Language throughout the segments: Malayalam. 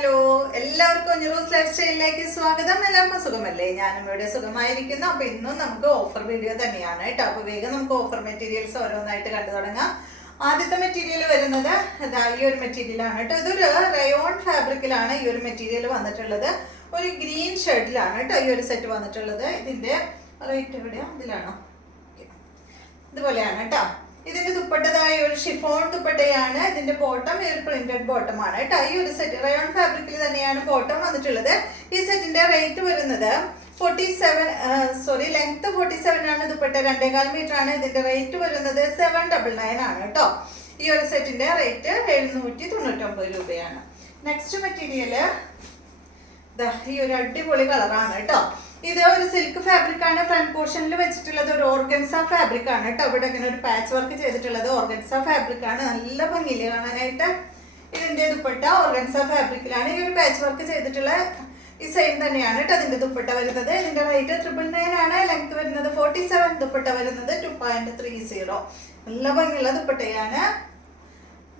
ഹലോ, എല്ലാവർക്കും അഞ്ഞൂറൂസ് ലൈഫ് സ്റ്റൈലിലേക്ക് സ്വാഗതം. എല്ലാവർക്കും സുഖമല്ലേ? ഞാനും ഇവിടെ സുഖമായിരിക്കുന്നു. അപ്പൊ ഇന്നും നമുക്ക് ഓഫർ വീഡിയോ തന്നെയാണ് കേട്ടോ. അപ്പൊ വേഗം നമുക്ക് ഓഫർ മെറ്റീരിയൽസ് ഓരോന്നായിട്ട് കണ്ടു തുടങ്ങാം. ആദ്യത്തെ മെറ്റീരിയൽ വരുന്നത് ഈ ഒരു മെറ്റീരിയൽ ആണ് കേട്ടോ. ഇതൊരു റയോൺ ഫാബ്രിക്കിലാണ് ഈ ഒരു മെറ്റീരിയൽ വന്നിട്ടുള്ളത്. ഒരു ഗ്രീൻ ഷർട്ടിലാണ് കേട്ടോ ഈ ഒരു സെറ്റ് വന്നിട്ടുള്ളത്. ഇതിന്റെ റേറ്റ് എവിടെയാ? ഇതിലാണോ? ഇതുപോലെയാണ് കേട്ടോ. ഇതിന്റെ ദുപ്പട്ടതായ ഒരു ഷിഫോൺ ദുപ്പട്ടയാണ്. ഇതിന്റെ ബോട്ടം ഒരു പ്രിന്റഡ് ബോട്ടം ആണ് കേട്ടോ. ഈ ഒരു സെറ്റ് റയോൺ ഫാബ്രിക്കിൽ തന്നെയാണ് ബോട്ടം വന്നിട്ടുള്ളത്. ഈ സെറ്റിന്റെ റേറ്റ് വരുന്നത് 47 ലെങ്ത് 47 ആണ്. ദുപ്പട്ട 2.25 മീറ്റർ ആണ്. ഇതിന്റെ റേറ്റ് വരുന്നത് 799 ആണ് കേട്ടോ. ഈ ഒരു സെറ്റിന്റെ റേറ്റ് 799 രൂപയാണ്. നെക്സ്റ്റ് മെറ്റീരിയല് ഈ ഒരു അടിപൊളി കളറാണ് കേട്ടോ. ഇത് ഒരു സിൽക്ക് ഫാബ്രിക് ആണ്. ഫ്രണ്ട് പോർഷനിൽ വെച്ചിട്ടുള്ളത് ഒരു ഓർഗൻസ ഫാബ്രിക് ആണ് കേട്ടോ. ഇവിടെ ഇങ്ങനെ ഒരു പാച്ച് വർക്ക് ചെയ്തിട്ടുള്ളത് ഓർഗൻസ ഫാബ്രിക് ആണ്. നല്ല ഭംഗിയില് കാണാനായിട്ട്. ഇതിന്റെ ദുപ്പട്ട ഓർഗൻസ ഫാബ്രിക്കിലാണ് ഈ ഒരു പാച്ച് വർക്ക് ചെയ്തിട്ടുള്ള ഈ സെയിം തന്നെയാണ് കേട്ടോ അതിന്റെ ദുപ്പട്ട വരുന്നത്. ഇതിന്റെ റേറ്റ് 999 ആണ്. ലെങ്ത് വരുന്നത് 47, ദുപ്പട്ട വരുന്നത് 2.30. നല്ല ഭംഗിയുള്ള ദുപ്പട്ടയാണ്.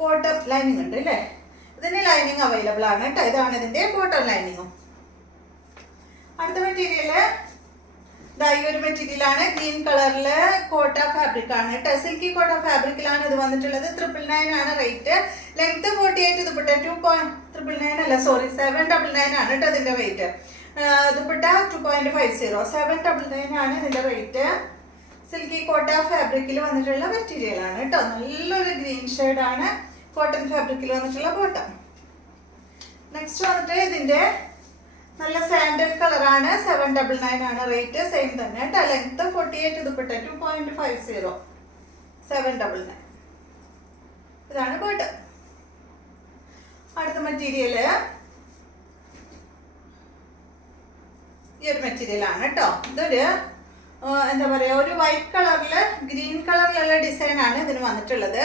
ബോട്ടം ലൈനിങ് ഉണ്ട് അല്ലേ? ഇതിന് ലൈനിങ് അവൈലബിൾ ആണ് കേട്ടോ. ഇതാണ് ഇതിന്റെ ബോട്ടം ലൈനിങ്ങും. അടുത്ത മെറ്റീരിയല് ഈ ഒരു മെറ്റീരിയലാണ്. ഗ്രീൻ കളറില് കോട്ട ഫാബ്രിക് ആണ് കേട്ടോ. സിൽക്കി കോട്ട ഫാബ്രിക്കിലാണ് ഇത് വന്നിട്ടുള്ളത്. 999 ആണ് റേറ്റ്. ലെങ്ത് 48, ദുപ്പട്ട 799 ആണ് കേട്ടോ ഇതിന്റെ റേറ്റ്. ദുപ്പട്ട 2.50, 799 ആണ് ഇതിന്റെ റേറ്റ്. സിൽക്കി കോട്ട ഫാബ്രിക്കിൽ വന്നിട്ടുള്ള മെറ്റീരിയൽ ആണ് കേട്ടോ. നല്ലൊരു ഗ്രീൻ ഷെയ്ഡ് ആണ്. കോട്ടൺ ഫാബ്രിക്കിൽ വന്നിട്ടുള്ള ബോട്ടം. നെക്സ്റ്റ് വന്നിട്ട് ഇതിന്റെ നല്ല സാൻഡൽ കളറാണ്. 799 ആണ് റേറ്റ്. സെയിം തന്നെ കേട്ടോ. ലെങ്ത് 48, ദുപ്പട്ട 2.50, 799. ഇതാണ് ബോട്ടം. അടുത്ത മെറ്റീരിയല് ഈ ഒരു മെറ്റീരിയൽ ആണ് കേട്ടോ. ഇതൊരു എന്താ പറയാ, ഒരു വൈറ്റ് കളറില് ഗ്രീൻ കളറിലുള്ള ഡിസൈൻ ആണ് ഇതിന് വന്നിട്ടുള്ളത്.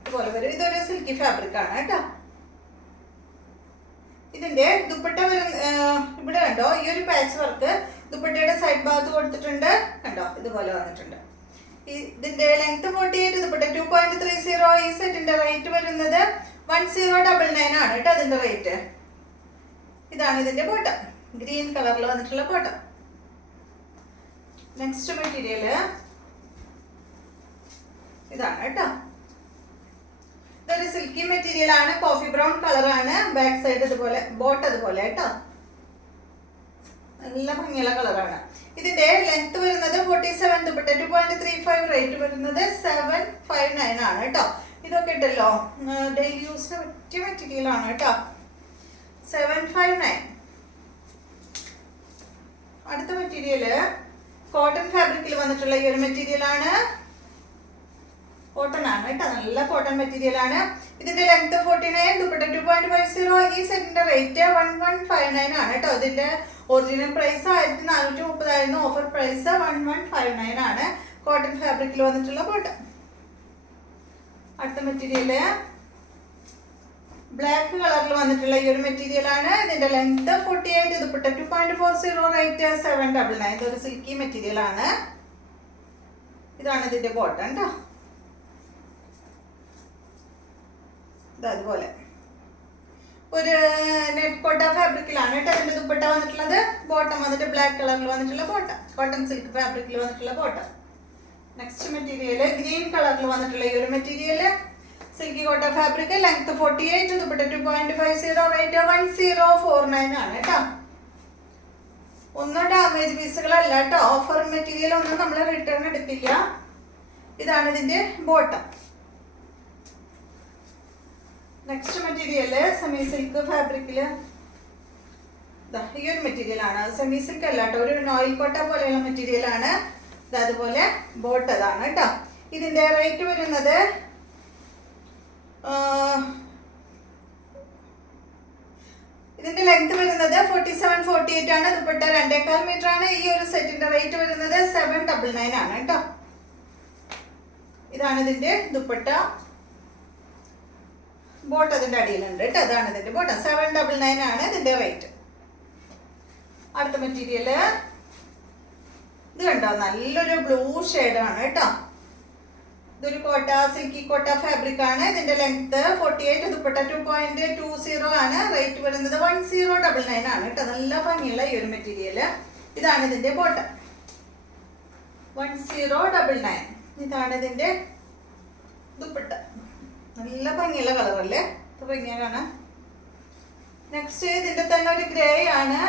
ഇതുപോലെ വരും. ഇതൊരു സിൽക്കി ഫാബ്രിക് ആണ് കേട്ടോ. ഇതിന്റെ ദുപ്പട്ട ഇവിടെ കണ്ടോ, ഈ ഒരു പാച്ച് വർക്ക് ദുപ്പട്ടയുടെ സൈഡ് ഭാഗത്ത് കൊടുത്തിട്ടുണ്ട് കണ്ടോ. ഇതുപോലെ വന്നിട്ടുണ്ട്. ഇതിന്റെ ലെങ്ത് 48, ദുപ്പട്ട 2.30. ഈ സെറ്റിന്റെ റേറ്റ് വരുന്നത് 1099 ആണ് കേട്ടോ അതിന്റെ റേറ്റ്. ഇതാണ് ഇതിന്റെ ബോട്ടം. ഗ്രീൻ കളറിൽ വന്നിട്ടുള്ള ബോട്ടം. നെക്സ്റ്റ് മെറ്റീരിയല് ഇതാണ് കേട്ടോ. ഇതൊരു സിൽക്കി മെറ്റീരിയൽ ആണ്. കോഫി ബ്രൗൺ കളറാണ്. ബാക്ക് സൈഡ് ഇതുപോലെ, ബോട്ട് അതുപോലെ കേട്ടോ. നല്ല ഭംഗിയുള്ള കളറാണ്. ഇതിന്റെ ലെങ്ത് വരുന്നത് 47, ദുപ്പട്ട 2.35. റേറ്റ് വരുന്നത് 759 ആണ് കേട്ടോ. ഇതൊക്കെ ഉണ്ടല്ലോ ഡെയിലി യൂസിന് പറ്റിയ മെറ്റീരിയൽ ആണ് കേട്ടോ. 759. അടുത്ത മെറ്റീരിയല് കോട്ടൺ ഫാബ്രിക്കിൽ വന്നിട്ടുള്ള ഈ ഒരു മെറ്റീരിയൽ ആണ്. കോട്ടൺ ആണ് കേട്ടോ. നല്ല കോട്ടൺ മെറ്റീരിയൽ ആണ്. ഇതിന്റെ ലെങ്ത് 49, ദുപ്പട്ട 2.50. ഈ സെറ്റിന്റെ റേറ്റ് 1159 ആണ് കേട്ടോ. ഇതിന്റെ ഒറിജിനൽ പ്രൈസ് 1430 ആയിരുന്നു. ഓഫർ പ്രൈസ് 1159 ആണ്. കോട്ടൺ ഫാബ്രിക്കിൽ വന്നിട്ടുള്ള ബോട്ടം. അടുത്ത മെറ്റീരിയല് ബ്ലാക്ക് കളറിൽ വന്നിട്ടുള്ള ഈ ഒരു മെറ്റീരിയൽ ആണ്. ഇതിന്റെ ലെങ്ത് 48, ദുപ്പട്ട 2.40. റേറ്റ് 799. ഇതൊരു സിൽക്കി മെറ്റീരിയൽ ആണ്. ഇതാണ് ഇതിന്റെ ബോട്ടം കേട്ടോ. അതുപോലെ ഒരു നെറ്റ് കോട്ട ഫാബ്രിക്കിലാണ് കേട്ടോ അതിന്റെ ദുപ്പട്ട വന്നിട്ടുള്ളത്. ബോട്ടം വന്നിട്ട് ബ്ലാക്ക് കളറിൽ വന്നിട്ടുള്ള ബോട്ടം. കോട്ടൺ സിൽക്ക് ഫാബ്രിക്കിൽ വന്നിട്ടുള്ള ബോട്ടം. നെക്സ്റ്റ് മെറ്റീരിയല് ഗ്രീൻ കളറിൽ വന്നിട്ടുള്ള ഈ ഒരു മെറ്റീരിയല് സിൽക്കി കോട്ട ഫാബ്രിക്. ലെങ്ത് 48, ദുപ്പട്ട 2.50. റേറ്റ് 1049 ആണ് കേട്ടോ. ഒന്നും ഡാമേജ് പീസുകളല്ല കേട്ടോ. ഓഫർ മെറ്റീരിയൽ ഒന്നും നമ്മൾ റിട്ടേൺ എടുക്കില്ല. ഇതാണ് ഇതിന്റെ bottom. Next material semi silk ഫാബ്രിക്കില് ഈ ഒരു മെറ്റീരിയൽ ആണ്. സെമി സിൽക്ക് അല്ല കേട്ടോ, ഒരു നോയിൽ കോട്ട പോലെയുള്ള മെറ്റീരിയൽ ആണ്. അതുപോലെ ബോട്ട് അതാണ് കേട്ടോ. ഇതിന്റെ റേറ്റ് വരുന്നത് ഇതിന്റെ ലെങ്ത് വരുന്നത് 47, 48 ആണ്. ദുപ്പട്ട 2.25 മീറ്റർ ആണ്. ഈ ഒരു സെറ്റിന്റെ റേറ്റ് വരുന്നത് 799 ആണ് കേട്ടോ. ഇതാണ് ഇതിന്റെ ദുപ്പട്ട. ബോട്ട് അതിന്റെ അടിയിലുണ്ട് കേട്ടോ. അതാണ് ഇതിന്റെ ബോട്ടം. 799 ആണ് ഇതിന്റെ റേറ്റ്. അടുത്ത മെറ്റീരിയല് ഇത് കണ്ടോ, നല്ലൊരു ബ്ലൂ ഷെയ്ഡ് ആണ് കേട്ടോ. ഇതൊരു കോട്ട സിൽക്കി കോട്ട ഫാബ്രിക് ആണ്. ഇതിന്റെ ലെങ്ത് 48, ദുപ്പട്ട 2.20 ആണ്. റേറ്റ് വരുന്നത് 1099 ആണ് കേട്ടോ. നല്ല ഭംഗിയുള്ള ഈ ഒരു മെറ്റീരിയൽ. ഇതാണ് ഇതിന്റെ ബോട്ടം 1099. ഇതാണ് ഇതിന്റെ ദുപ്പട്ട. നല്ല ഭംഗിയുള്ള കളറല്ലേ, ഭംഗിയാ കാണാൻ. നെക്സ്റ്റ് ഇതിന്റെ തന്നെ ഒരു ഗ്രേ ആണ്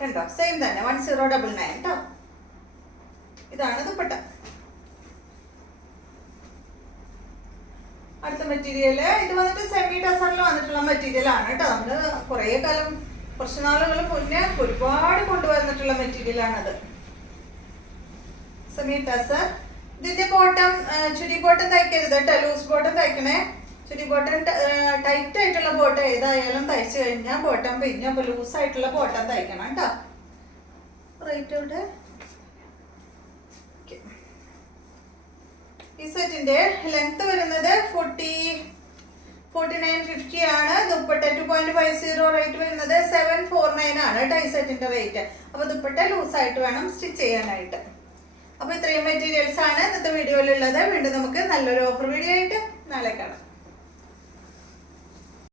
കണ്ടോ, സെയിം തന്നെ 1099 കേട്ടോ. ഇതാണ് ദുപ്പട്ട. അടുത്ത മെറ്റീരിയൽ ഇത് വന്നിട്ട് സെമി ടസറിൽ വന്നിട്ടുള്ള മെറ്റീരിയൽ ആണ് കേട്ടോ. നമ്മള് കുറേ കാലം, കുറച്ച് നാളുകൾ മുന്നേ ഒരുപാട് കൊണ്ടുവന്നിട്ടുള്ള മെറ്റീരിയൽ ആണത്. സെമി ടസർ. ഇതിന്റെ ബോട്ടം ചുരി ബോട്ടം തയ്ക്കരുത് കേട്ടോ, ലൂസ് ബോട്ടം തയ്ക്കണേ. ചുരി ബോട്ടം ടൈറ്റ് ആയിട്ടുള്ള ബോട്ടം ഏതായാലും തയ്ച്ചു കഴിഞ്ഞാൽ ബോട്ടം പിന്നെ അപ്പൊ ലൂസ് ആയിട്ടുള്ള ബോട്ടം തയ്ക്കണം കേട്ടോ. റേറ്റ് ഇവിടെ ഈ സെറ്റിന്റെ ലെങ്ത് വരുന്നത് 4950 ആണ്. ദുപ്പട്ട 2.50, റേറ്റ് വരുന്നത് 749 ആണ് കേട്ടോ ഈ സെറ്റിന്റെ റേറ്റ്. അപ്പൊ ദുപ്പട്ട ലൂസ് ആയിട്ട് വേണം സ്റ്റിച്ച് ചെയ്യാനായിട്ട്. അപ്പൊ ഇത്രയും മെറ്റീരിയൽസ് ആണ് ഇന്നത്തെ വീഡിയോയിലുള്ളത്. വീണ്ടും നമുക്ക് നല്ലൊരു ഓഫർ വീഡിയോ ആയിട്ട് നാളെ കാണാം.